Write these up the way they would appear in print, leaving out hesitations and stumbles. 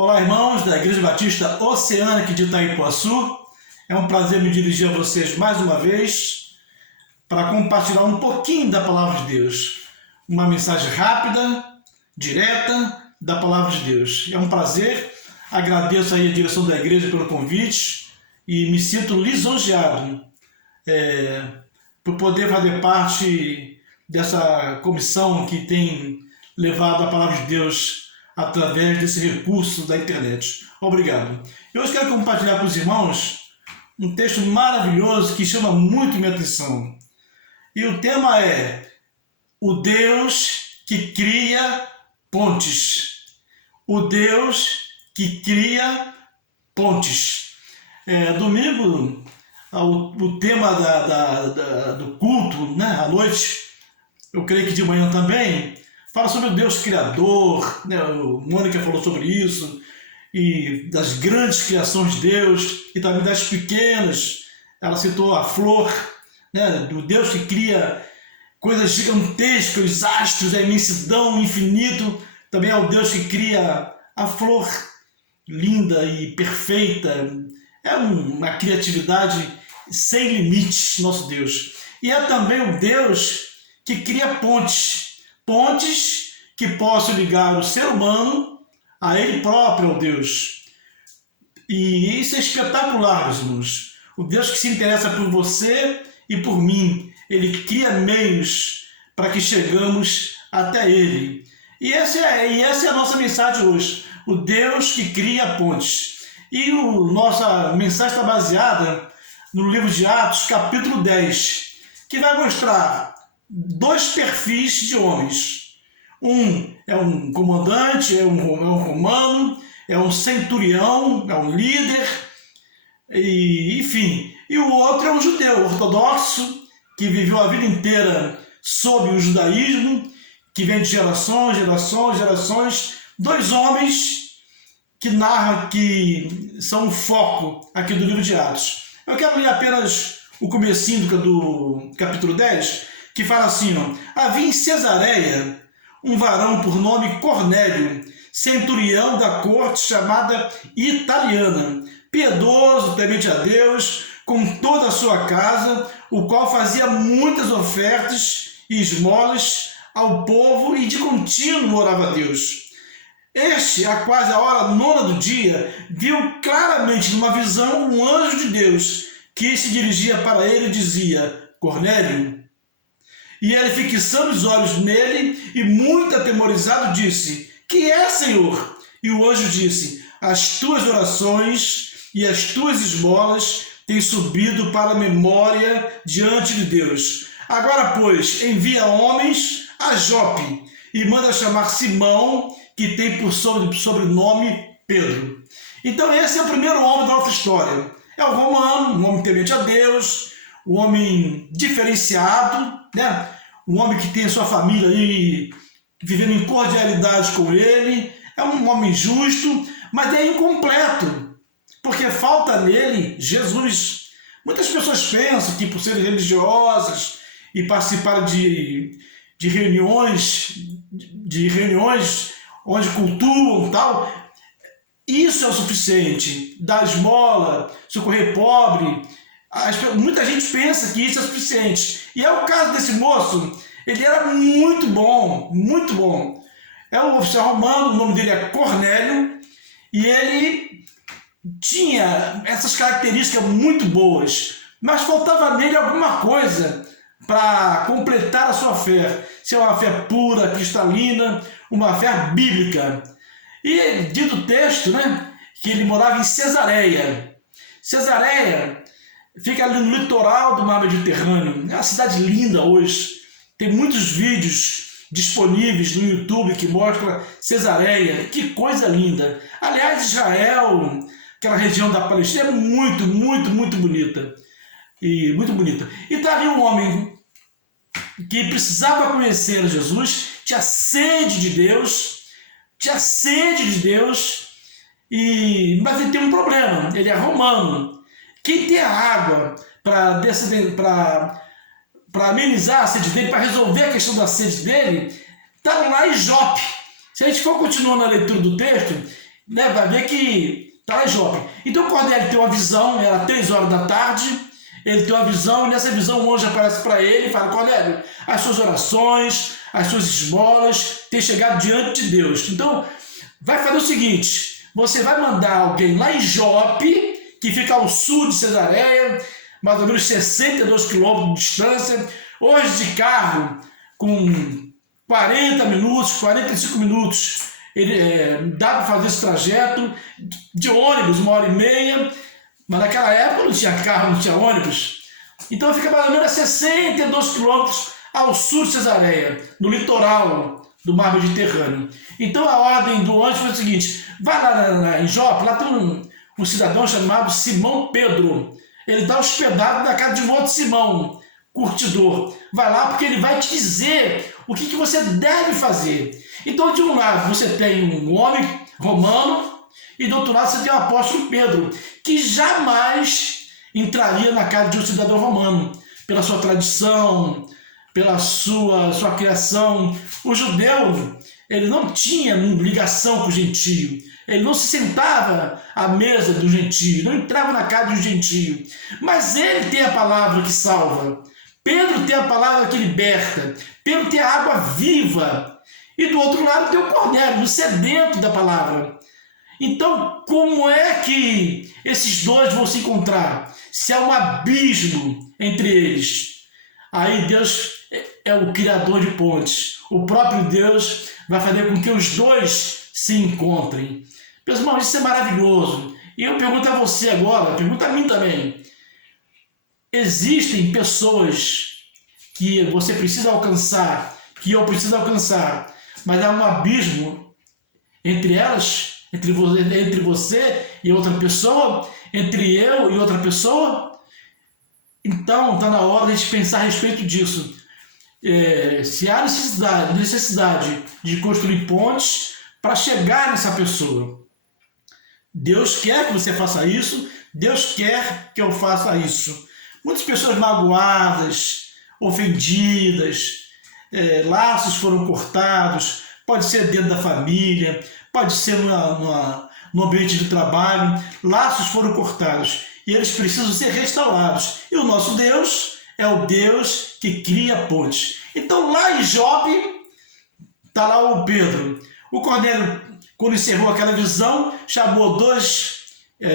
Olá, irmãos da Igreja Batista Oceânica de Itaipuaçu. É um prazer me dirigir a vocês mais uma vez para compartilhar um pouquinho da Palavra de Deus. Uma mensagem rápida, direta da Palavra de Deus. É um prazer, agradeço aí a direção da igreja pelo convite e me sinto lisonjeado por poder fazer parte dessa comissão que tem levado a Palavra de Deus através desse recurso da internet. Obrigado. Eu hoje quero compartilhar com os irmãos um texto maravilhoso que chama muito minha atenção. E o tema é o Deus que cria pontes. O Deus que cria pontes. Domingo, o tema do culto, né, à noite, eu creio que de manhã também, fala sobre o Deus Criador, né? O Mônica falou sobre isso, e das grandes criações de Deus, e também das pequenas. Ela citou a flor, né? Do Deus que cria coisas gigantescas, astros, a imensidão, o infinito. Também é o Deus que cria a flor linda e perfeita. É uma criatividade sem limites, nosso Deus. E é também o Deus que cria pontes que possam ligar o ser humano a ele próprio, ao Deus. E isso é espetacular, meus irmãos. O Deus que se interessa por você e por mim. Ele cria meios para que chegamos até ele. E essa é a nossa mensagem hoje. O Deus que cria pontes. E nossa mensagem está baseada no livro de Atos, capítulo 10, que vai mostrar dois perfis de homens. Um é um comandante, é um romano, é um centurião, é um líder, enfim. E o outro é um judeu ortodoxo, que viveu a vida inteira sob o judaísmo, que vem de gerações. Dois homens que narram, que são o foco aqui do livro de Atos. Eu quero ler apenas o comecinho do capítulo 10, que fala assim, havia em Cesareia um varão por nome Cornélio, centurião da corte chamada Italiana, piedoso, temente a Deus, com toda a sua casa, o qual fazia muitas ofertas e esmolas ao povo e de contínuo orava a Deus. Este, a quase a hora 9 do dia, viu claramente numa visão um anjo de Deus que se dirigia para ele e dizia, Cornélio. E ele, fixando os olhos nele e muito atemorizado, disse, que é, Senhor? E o anjo disse, as tuas orações e as tuas esmolas têm subido para a memória diante de Deus. Agora, pois, envia homens a Jope e manda chamar Simão, que tem por sobrenome Pedro. Então esse é o primeiro homem da nossa história. É o romano, um homem temente a Deus, um homem diferenciado, né? Um homem que tem a sua família aí vivendo em cordialidade com ele. É um homem justo, mas é incompleto, porque falta nele Jesus. Muitas pessoas pensam que por serem religiosas e participarem de reuniões onde cultuam e tal, isso é o suficiente. Dar esmola, socorrer pobre. Muita gente pensa que isso é suficiente. E é o caso desse moço. Ele era muito bom, muito bom. É um oficial romano, o nome dele é Cornélio, e ele tinha essas características muito boas, mas faltava nele alguma coisa para completar a sua fé. Ser uma fé pura, cristalina, uma fé bíblica. E diz o texto, né, que ele morava em Cesareia. Cesareia fica ali no litoral do mar Mediterrâneo. É uma cidade linda hoje. Tem muitos vídeos disponíveis no YouTube que mostram Cesareia. Que coisa linda. Aliás, Israel, aquela região da Palestina, é muito, muito, muito bonita. E muito bonita. E está ali um homem que precisava conhecer Jesus, tinha sede de Deus, mas ele tem um problema, ele é romano. Quem tem a água para amenizar a sede dele, para resolver a questão da sede dele, está lá em Jope. Se a gente for continuando a leitura do texto, né, vai ver que está lá em Jope. Então o Cornélio tem uma visão, era 3 horas da tarde, ele tem uma visão, e nessa visão o anjo aparece para ele e fala: Cornélio, as suas orações, as suas esmolas têm chegado diante de Deus. Então, vai fazer o seguinte: você vai mandar alguém lá em Jope, que fica ao sul de Cesareia, mais ou menos 62 quilômetros de distância, hoje de carro, com 40 minutos, 45 minutos, dá para fazer esse trajeto, de ônibus, 1h30, mas naquela época não tinha carro, não tinha ônibus. Então fica mais ou menos a 62 quilômetros ao sul de Cesareia, no litoral do mar Mediterrâneo. Então a ordem do anjo foi o seguinte: vai lá em Jope, lá tem um cidadão chamado Simão Pedro. Ele está hospedado na casa de um outro Simão, curtidor. Vai lá porque ele vai te dizer o que você deve fazer. Então, de um lado, você tem um homem romano e do outro lado você tem o apóstolo Pedro, que jamais entraria na casa de um cidadão romano, pela sua tradição, pela sua criação. O judeu, ele não tinha ligação com o gentio. Ele não se sentava à mesa do gentio, não entrava na casa do gentio. Mas ele tem a palavra que salva. Pedro tem a palavra que liberta. Pedro tem a água viva. E do outro lado tem o Cornélio, o sedento da palavra. Então, como é que esses dois vão se encontrar? Se há um abismo entre eles. Aí Deus é o criador de pontes. O próprio Deus vai fazer com que os dois se encontrem. Meus irmãos, isso é maravilhoso. E eu pergunto a você agora, pergunto a mim também. Existem pessoas que você precisa alcançar, que eu preciso alcançar, mas há um abismo entre elas, entre você e outra pessoa, entre eu e outra pessoa? Então, está na hora de a gente pensar a respeito disso. Se há necessidade de construir pontes para chegar nessa pessoa. Deus quer que você faça isso, Deus quer que eu faça isso. Muitas pessoas magoadas, ofendidas, laços foram cortados, pode ser dentro da família, pode ser no ambiente de trabalho, laços foram cortados e eles precisam ser restaurados. E o nosso Deus é o Deus que cria pontes. Então lá em Jope está lá o Pedro. O Cornélio, quando encerrou aquela visão, chamou 2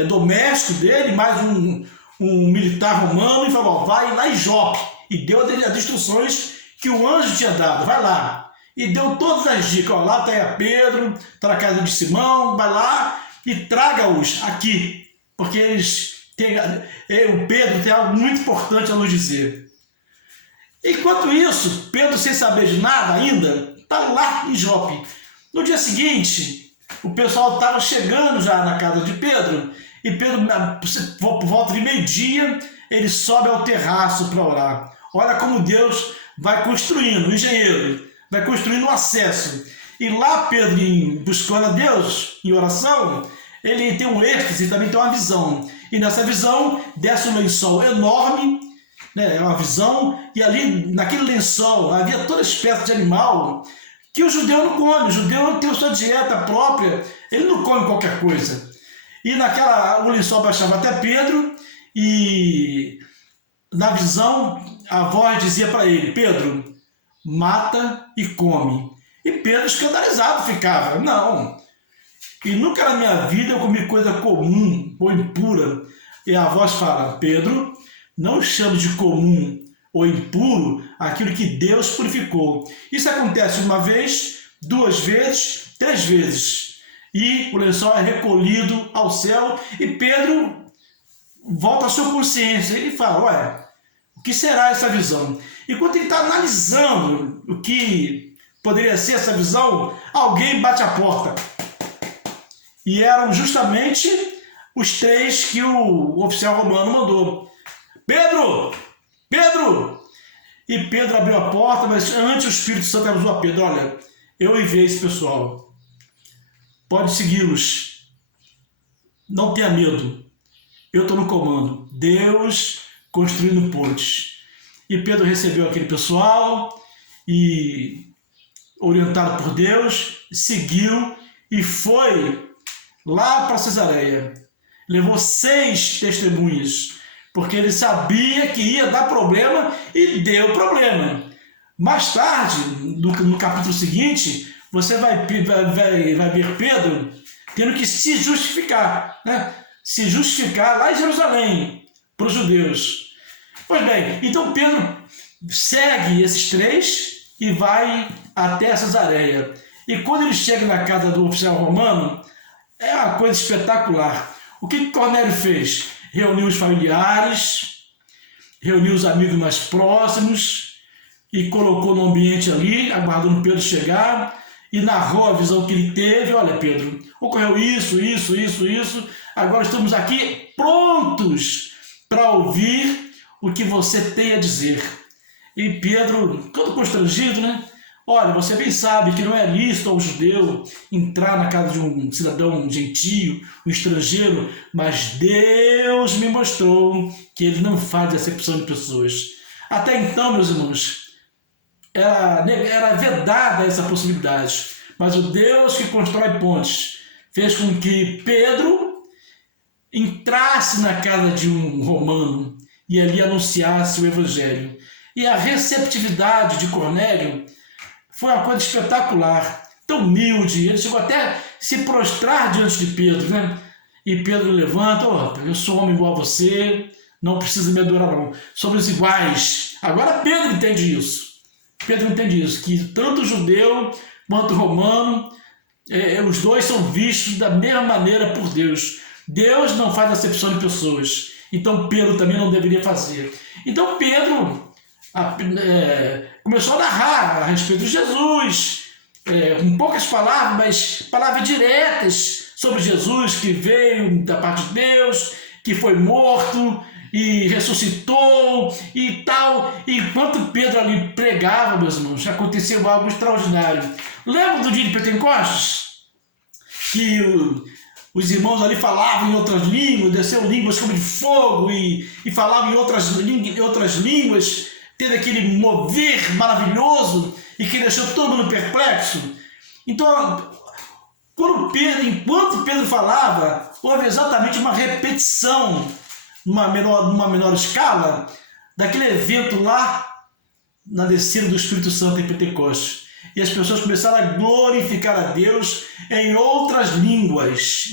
domésticos dele, mais um militar romano, e falou: vai lá em Jope. E deu as instruções que o anjo tinha dado: vai lá. E deu todas as dicas: ó, lá está Pedro, está na casa de Simão, vai lá e traga-os aqui, porque o Pedro tem algo muito importante a nos dizer. Enquanto isso, Pedro, sem saber de nada ainda, está lá em Jope. No dia seguinte, o pessoal estava chegando já na casa de Pedro, e Pedro, por volta de meio-dia, ele sobe ao terraço para orar. Olha como Deus vai construindo, o engenheiro vai construindo um acesso. E lá Pedro, buscando a Deus em oração, ele tem um êxtase e também tem uma visão. E nessa visão desce um lençol enorme, né, é uma visão, e ali naquele lençol havia toda espécie de animal que o judeu não come. O judeu tem a sua dieta própria, ele não come qualquer coisa. E o lençol baixava até Pedro, e na visão a voz dizia para ele: Pedro, mata e come. E Pedro, escandalizado, ficava: não, e nunca na minha vida eu comi coisa comum ou impura. E a voz fala: Pedro, não chame de comum ou impuro aquilo que Deus purificou. Isso acontece uma vez, 2 vezes, 3 vezes. E o lençol é recolhido ao céu e Pedro volta à sua consciência. Ele fala: olha, o que será essa visão? Enquanto ele está analisando o que poderia ser essa visão, alguém bate a porta. E eram justamente os 3 que o oficial romano mandou: Pedro! Pedro! E Pedro abriu a porta, mas antes o Espírito Santo avisou a Pedro: olha, eu enviei esse pessoal, pode segui-los, não tenha medo, eu estou no comando. Deus construindo pontes. E Pedro recebeu aquele pessoal e, orientado por Deus, seguiu e foi lá para Cesareia. Levou 6 testemunhas, porque ele sabia que ia dar problema e deu problema. Mais tarde, no capítulo seguinte, você vai ver Pedro tendo que se justificar, né? Se justificar lá em Jerusalém, para os judeus. Pois bem, então Pedro segue esses 3 e vai até Cesareia. E quando ele chega na casa do oficial romano, é uma coisa espetacular. O que Cornélio fez? Reuniu os familiares, reuniu os amigos mais próximos e colocou no ambiente ali, aguardando Pedro chegar, e narrou a visão que ele teve. Olha, Pedro, ocorreu isso, agora estamos aqui prontos para ouvir o que você tem a dizer. E Pedro, todo constrangido, né? Olha, você bem sabe que não é lícito ao judeu entrar na casa de um cidadão gentio, um estrangeiro, mas Deus me mostrou que ele não faz acepção de pessoas. Até então, meus irmãos, era vedada essa possibilidade, mas o Deus que constrói pontes fez com que Pedro entrasse na casa de um romano e ali anunciasse o evangelho. E a receptividade de Cornélio foi uma coisa espetacular, tão humilde. Ele chegou até a se prostrar diante de Pedro, né? E Pedro levanta: eu sou homem igual a você, não precisa me adorar não, somos iguais. Agora Pedro entende isso. Pedro entende isso, que tanto judeu quanto romano, os dois são vistos da mesma maneira por Deus. Deus não faz acepção de pessoas, então Pedro também não deveria fazer. Então Pedro começou a narrar a respeito de Jesus, com poucas palavras, mas palavras diretas sobre Jesus, que veio da parte de Deus, que foi morto e ressuscitou e tal. E enquanto Pedro ali pregava, meus irmãos, aconteceu algo extraordinário. Lembra do dia de Pentecostes? Que os irmãos ali falavam em outras línguas, desceu línguas como de fogo e falavam em outras línguas. Teve aquele mover maravilhoso e que deixou todo mundo perplexo. Então, enquanto Pedro falava, houve exatamente uma repetição numa menor escala daquele evento lá na descida do Espírito Santo em Pentecostes. E as pessoas começaram a glorificar a Deus em outras línguas,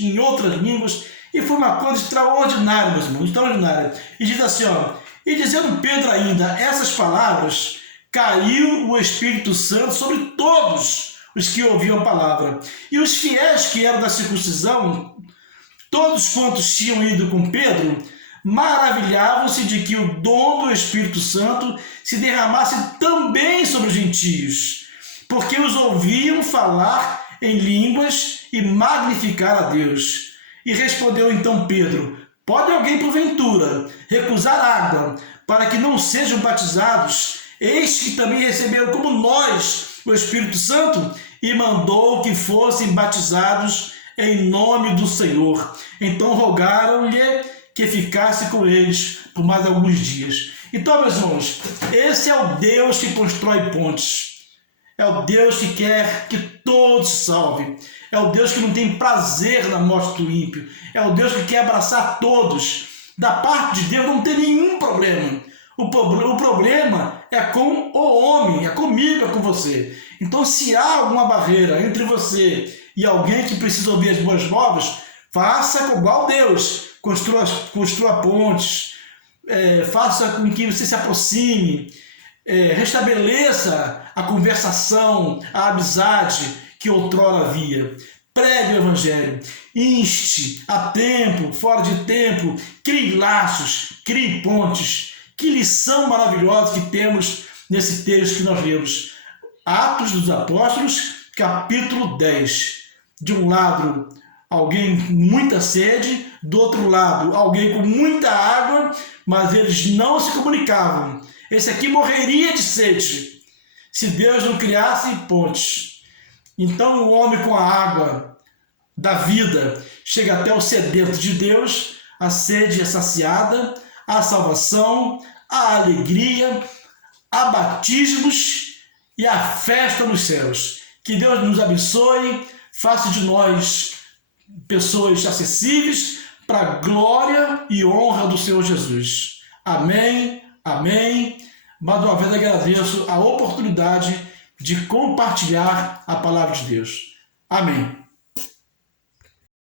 e foi uma coisa extraordinária, meus irmãos, extraordinária. E diz assim, e dizendo Pedro ainda essas palavras, caiu o Espírito Santo sobre todos os que ouviam a palavra. E os fiéis que eram da circuncisão, todos quantos tinham ido com Pedro, maravilhavam-se de que o dom do Espírito Santo se derramasse também sobre os gentios, porque os ouviam falar em línguas e magnificar a Deus. E respondeu então Pedro: pode alguém, porventura, recusar água para que não sejam batizados, estes que também receberam como nós o Espírito Santo? E mandou que fossem batizados em nome do Senhor. Então rogaram-lhe que ficasse com eles por mais alguns dias. Então, meus irmãos, esse é o Deus que constrói pontes. É o Deus que quer que todos se salvem. É o Deus que não tem prazer na morte do ímpio. É o Deus que quer abraçar todos. Da parte de Deus não tem nenhum problema. O problema é com o homem, é comigo, é com você. Então, se há alguma barreira entre você e alguém que precisa ouvir as boas novas, faça igual Deus. Construa pontes, faça com que você se aproxime, restabeleça a conversação, a amizade que outrora havia. Pregue o Evangelho, inste a tempo, fora de tempo, crie laços, crie pontes. Que lição maravilhosa que temos nesse texto que nós lemos. Atos dos Apóstolos, capítulo 10. De um lado, alguém com muita sede, do outro lado, alguém com muita água, mas eles não se comunicavam. Esse aqui morreria de sede se Deus não criasse pontes. Então o homem com a água da vida chega até o sedento de Deus, a sede é saciada, a salvação, a alegria, a batismos e a festa nos céus. Que Deus nos abençoe, faça de nós pessoas acessíveis para a glória e honra do Senhor Jesus. Amém, amém. Mais uma vez agradeço a oportunidade de compartilhar a palavra de Deus. Amém.